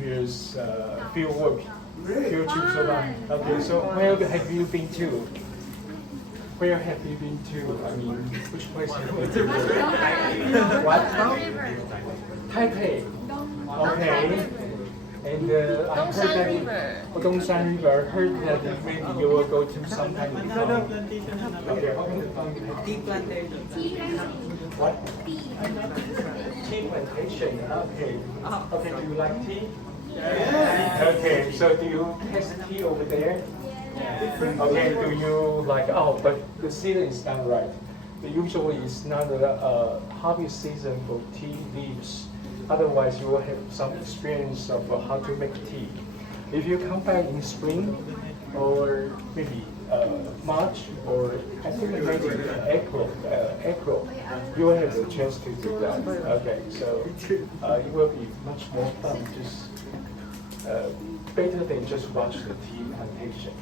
previous field work, field trips around. Okay, so where have you been to? Where have you been to? I mean, which place have you been to? What? Taipei. Okay. And I heard that Dongsan River. I heard that maybe you will go to sometime. Okay. Tea plantation. What? Tea plantation. Okay. Okay. Do you like tea? Yeah. Okay. So do you taste tea over there? Okay. Do you like? Oh, but the season is not right. Usually, it's not a harvest season for tea leaves. Otherwise, you will have some experience of how to make tea. If you come back in spring, or maybe March, or I think maybe April, you will have the chance to do that. Okay, so it will be much more fun. Just better than just watch the tea plantation.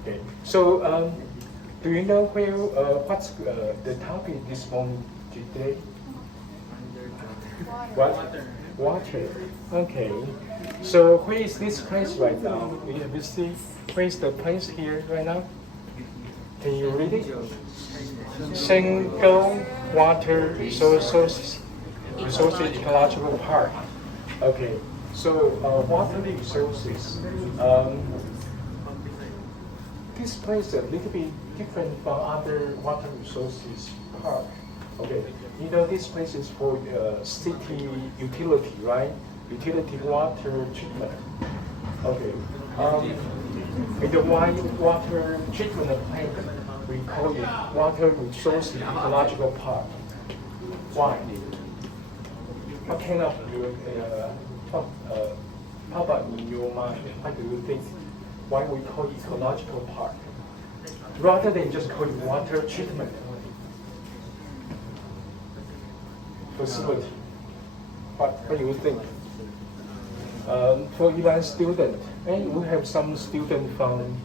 Okay, so do you know where what's the topic this morning today? What? Water. Okay. So where is this place right now? Have you see where is the place here right now? Can you read it? Shen-Go Water Resources Ecological Park. Okay. So water resources. This place is a little bit different from other water resources park. Okay. You know, this place is for city utility, right? Utility water treatment. Okay. In the water treatment plant, we call it Water Resource Ecological Park. Why? What kind of how about in your mind? What do you think? Why we call it ecological park rather than just call it water treatment facility? What do you think? For Ilan student, and we have some student from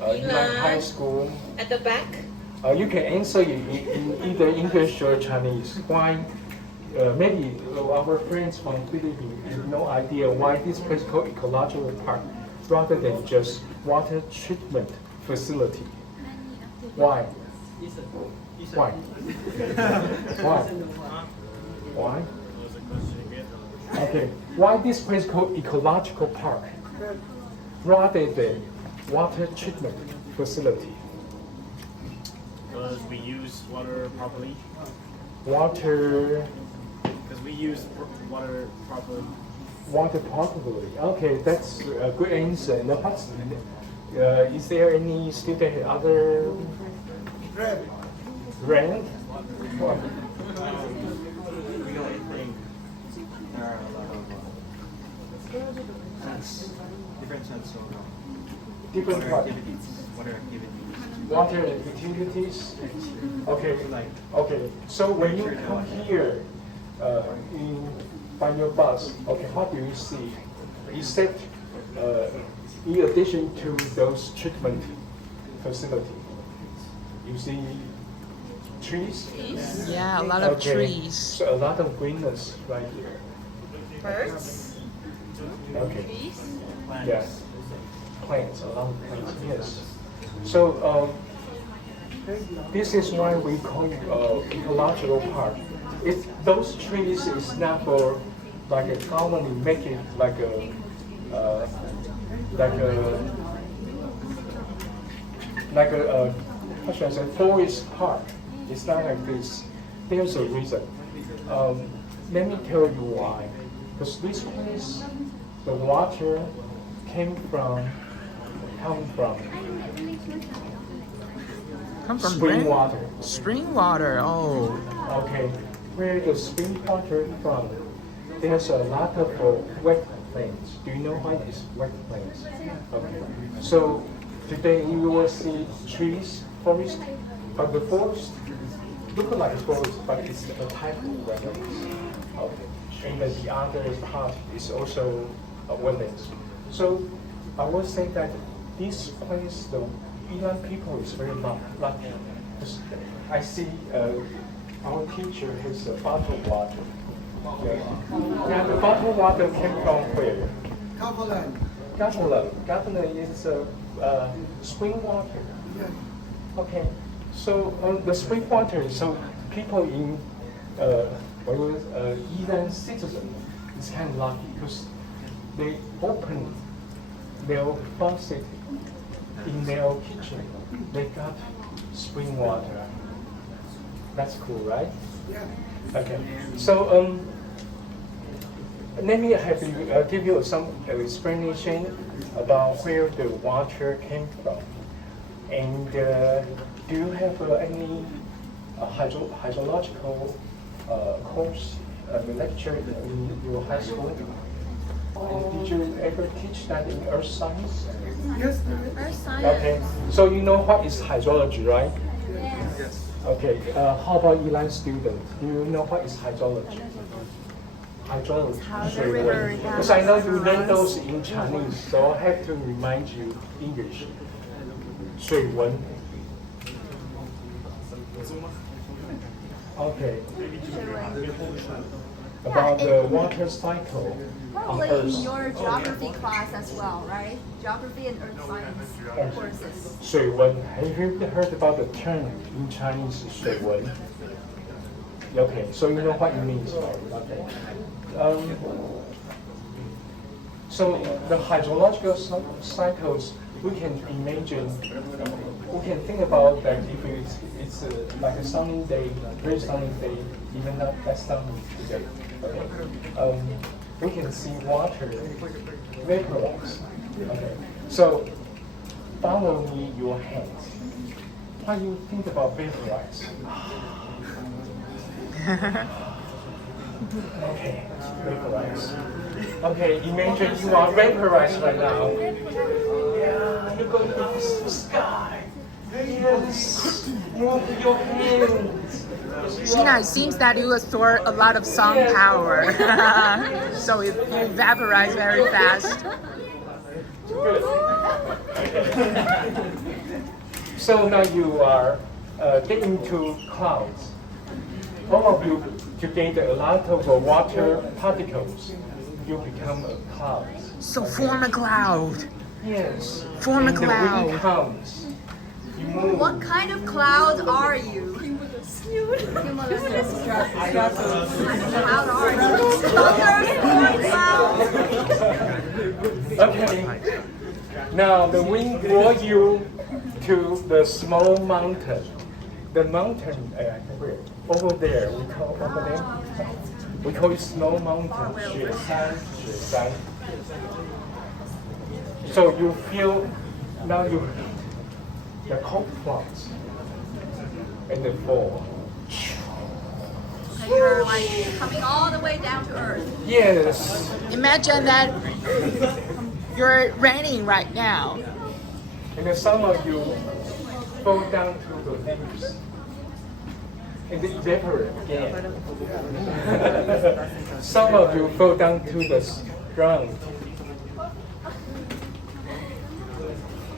Ilan High School. At the back? You can answer in either English or Chinese. Why? Maybe our friends from Philippines have no idea why this place called ecological park rather than just water treatment facility. Why? Why? Why? Why? Okay. Why this place called ecological park rather than water treatment facility? Because we use water properly. Water. Because we use water properly. Water properly. Okay, that's a good answer. Now, is there any student other rent? What? We don't think there are a lot of sense, different sense of Different water what? activities. Water activities. Water utilities. Okay. Okay. So when you come here, by your bus, okay, what do you see? Except in addition to those treatment facilities, you see trees? Yeah, a lot of Okay. trees. So a lot of greenness right here. Birds? Okay. Plants. Yes. Plants, a lot of plants, yes. So this is why we call it ecological park. If those trees is not for like a commonly make it like a how should I say, forest park. It's not like this. There's a reason. Let me tell you why. Because this place, the water come from Come from spring where? water. Spring water. Oh, Okay, where the spring water from? There's a lot of wetlands. Do you know what is wetlands? Okay, so today you will see trees, forest, but the forest look like a forest, but it's a type of wetlands. Okay, and then the other part is also wetlands. So I will say that this place, the Ilan people is very lucky. I see our teacher has a bottled water. Yeah, the bottled water came from where? Governor is spring water. Okay, so the spring water, so people in even citizen is kind of lucky because they open their faucet in their kitchen. They got spring water. That's cool, right? Yeah. Okay. So let me have you give you some explanation about where the water came from. And do you have any hydrological course lecture in your high school? And did you ever teach that in earth science? Yes. Earth science. Okay. So you know what is hydrology, right? Yes. Okay. How about Eli student? Do you know what is hydrology? Hydrology. Because I know you learn those in Chinese, so I have to remind you English. 水文. Okay. About the water cycle on Probably Earth. in your geography class as well, right? Geography and earth science courses. 水文. Have you heard about the term in Chinese, 水文? Okay, so you know what it means, right? Okay. So the hydrological cycles, we can imagine, we can think about that if it's like a sunny day, very sunny day, even not that sunny today. Okay. We can see water vaporize. Okay. So follow me your hands. What do you think about vaporize? Okay, vaporize. Okay, imagine you are vaporized right now. Yeah, you're going to the sky. Yes, move your hands. Sheena, it seems that you store a lot of sun power. So it evaporates very fast. Good. So now you are getting to clouds. All of you together a lot of water particles. You become a cloud. So form a cloud. Yes. Form a and cloud. The wind comes. You move. What kind of cloud are you? Cumulus cloud are you? Thunderstorm cloud. Okay. Now the wind brought you to the small mountain. The mountain where? Over there. We call it snow mountain. 雪山, 雪山. So you feel now the cold fronts and the fall. So you're like coming all the way down to earth. Yes. Imagine that you're raining right now. And then some of you fall down to the leaves. And they evaporate again. Some of you fall down to the ground.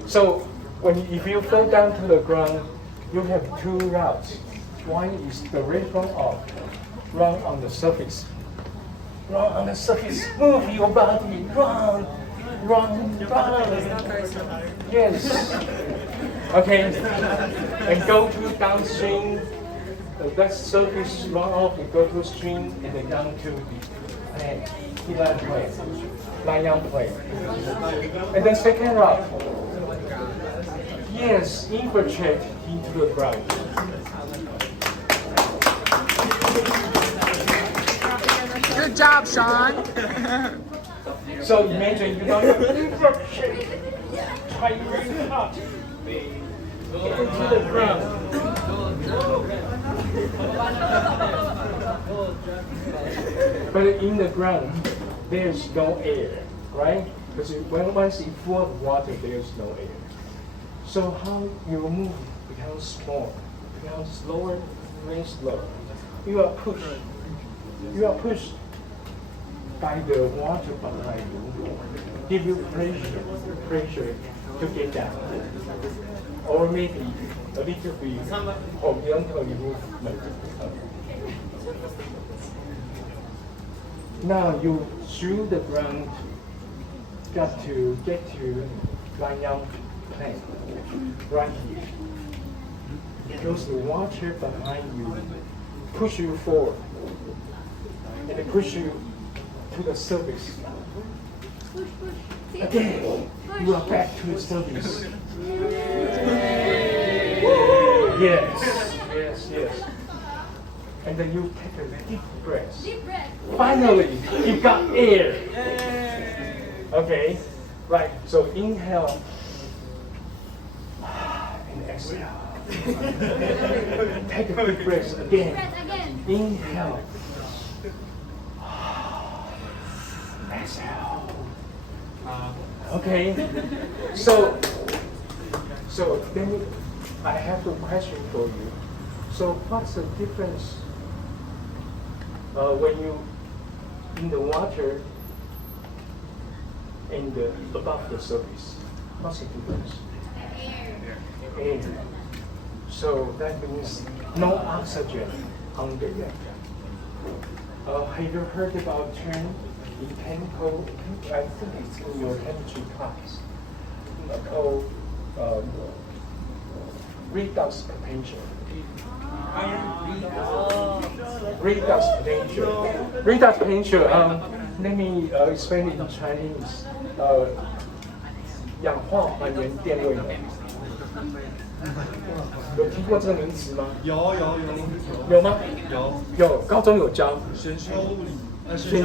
So if you fall down to the ground, you have two routes. One is direct runoff, run on the surface. Run on the surface, move your body, run. Yes. Okay. And go to downstream. That surface run off and go to stream and then down to the inland plain, Nanyang plain. And then second route. Yes, infiltrate into the ground. Good job, Sean. So imagine you don't have to infiltrate. Try very hard. Into the ground. But in the ground, there's no air, right? Because once it's full of water, there's no air. So how you move becomes small, becomes slower, very slow. You are pushed by the water behind you, give you pressure to get down. Or maybe a little bit horizontal movement. Now you through the ground got to get to Nanyang Plain right here. Because the water behind you push you forward and it push you to the surface. Again, you are back to the surface. Yes. And then you take a deep breath. Finally, you got air. Okay, right. So inhale and exhale. Take a deep breath again. Inhale. Exhale. Okay. So then I have a question for you. So what's the difference when you in the water and above the surface? What's the difference? Air. So that means no oxygen under there. Have you heard about term in chemical? I think it's in your chemistry class. Called redox potential. Redox potential. Let me explain it in Chinese. 氧化还原电位能。有听过这个名词吗？有吗？有，高中有教。选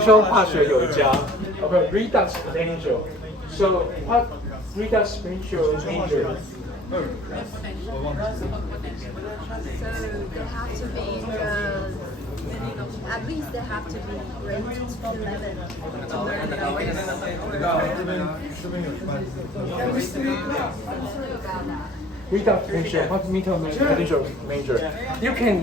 修化学有教。Okay, redox potential. So what redox potential measure? So they have to be at least they have to be rated 11. Redox potential. What potential measure? You can.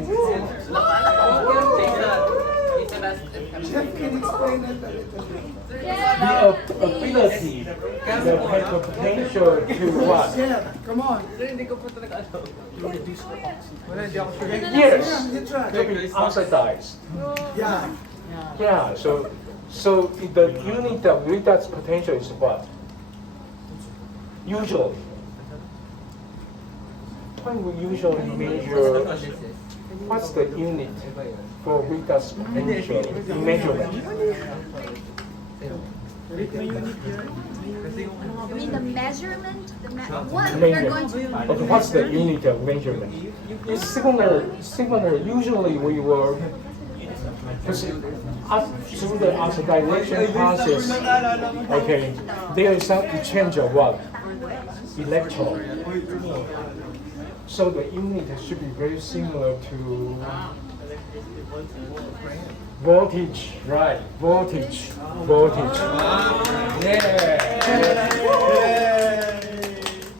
The ability, the potential to what? Come on. Yes, to be oxidized. Yeah. So the unit of redox potential is what? Usually, when we usually measure, what's the unit for redox potential in measurement? You mean the measurement? What we're Measurement. going to Okay, what's the unit of measurement? It's similar. Usually we will, through the oxidation process, okay, there is some exchange of what? Electron. So the unit should be very similar to voltage, right? Voltage. Yeah.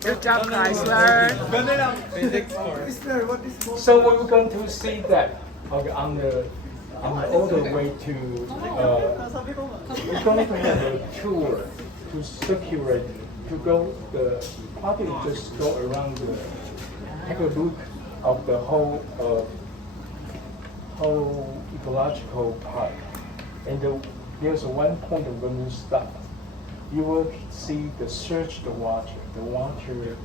Good job, Chrysler. So we're going to see that on the all the way to we're going to have a tour to circulate to go probably just go around take a look of the whole ecological part. And there's one point when you stop, you will see the search the water. The water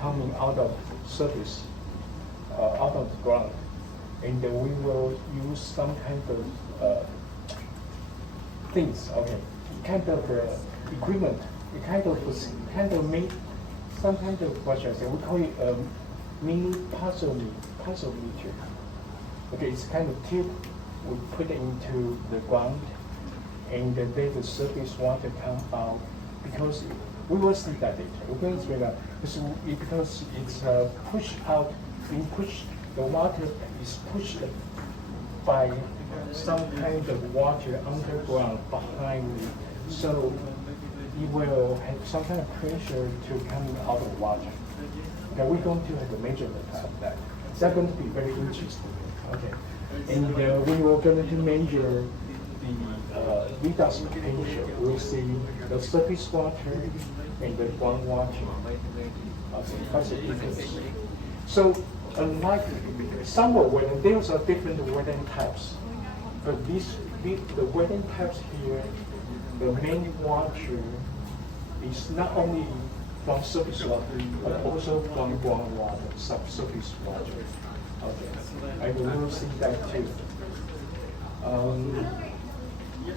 coming out of surface, out of the ground, and then we will use some kind of things. Okay, kind of equipment. We kind of make some kind of what should I say? We call it a mini puzzle meter. Okay, it's kind of tube we put it into the ground, and then the surface water come out because we will see that data. We're going to see that because it's pushed out, the water is pushed by some kind of water underground behind it, so it will have some kind of pressure to coming out of water. Okay, we're going to have a measurement of that. That's going to be very interesting. Okay, and we were going to measure the redox potential. We'll see the surface water and the groundwater. Okay, that's the difference. So, unlike summer wetland, there's a different wetland types. But the wetland types here, the main water is not only from surface water, but also from groundwater, subsurface water. Okay, I will see that too.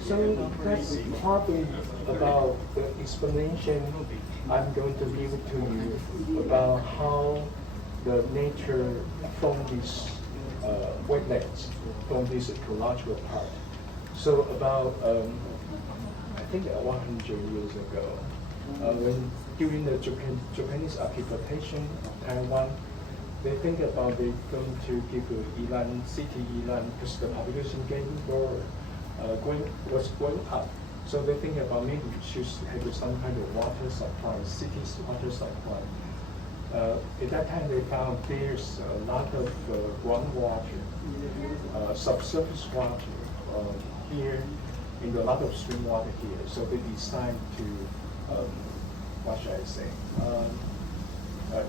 So that's probably about the explanation I'm going to give to you about how the nature from these wetlands, from this ecological part. So about, I think 100 years ago, when during the Japanese occupation of Taiwan, they think about they're going to give city Ilan, because the population getting was going up. So they think about maybe we should have some kind of water supply, city's water supply. At that time, they found there's a lot of groundwater, subsurface water here, and a lot of spring water here. So they decided to, what should I say,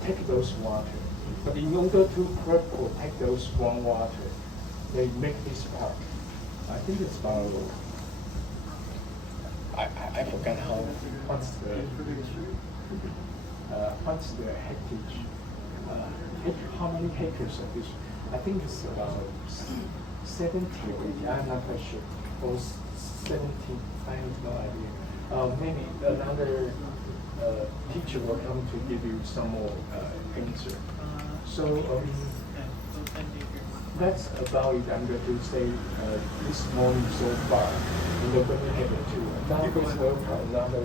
take those water. But in order to protect those groundwater, they make this park. I think it's about, I forgot what's the hectage, how many hectares of this? I think it's about 70 or 80, I'm not quite sure. Or 70, I have no idea. Maybe another teacher will come to give you some more answer. So that's about it. I'm going to say this morning so far. And we're going to have it too. Now let's go for another